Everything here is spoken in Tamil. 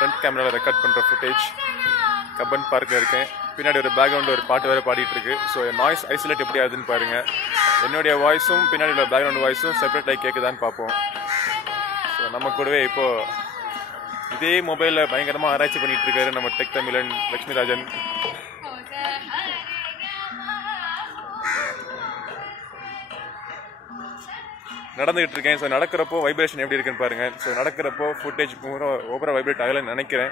ஃப்ரண்ட் கேமராவில் ரெக்கார்ட் பண்ணுற ஃபுட்டேஜ். கப்பன் பார்க்கில் இருக்கேன். பின்னாடி ஒரு பேக்ரவுண்டில் ஒரு பாட்டு வேறு பாடிட்டு இருக்கு. ஸோ நாய்ஸ் ஐசோலேட் எப்படி ஆகுதுன்னு பாருங்கள். என்னுடைய வாய்ஸும் பின்னாடி உள்ள பேக்ரவுண்ட் வாய்ஸும் செப்பரேட்டாக கேட்குதான்னு பார்ப்போம். ஸோ நம்ம கூடவே இப்போது இதே மொபைலில் பயங்கரமாக ஆராய்ச்சி பண்ணிகிட்டு இருக்காரு நம்ம டெக் தமிழன் லக்ஷ்மிராஜன். நடந்துகிட்டு இருக்கேன். ஸோ நடக்கிறப்போ வைப்ரேஷன் எப்படி இருக்குன்னு பாருங்கள். ஸோ நடக்கிறப்போ ஃபுட்டேஜ் பூரா ஓவராக வைப்ரேட் ஆகலைன்னு நினைக்கிறேன்.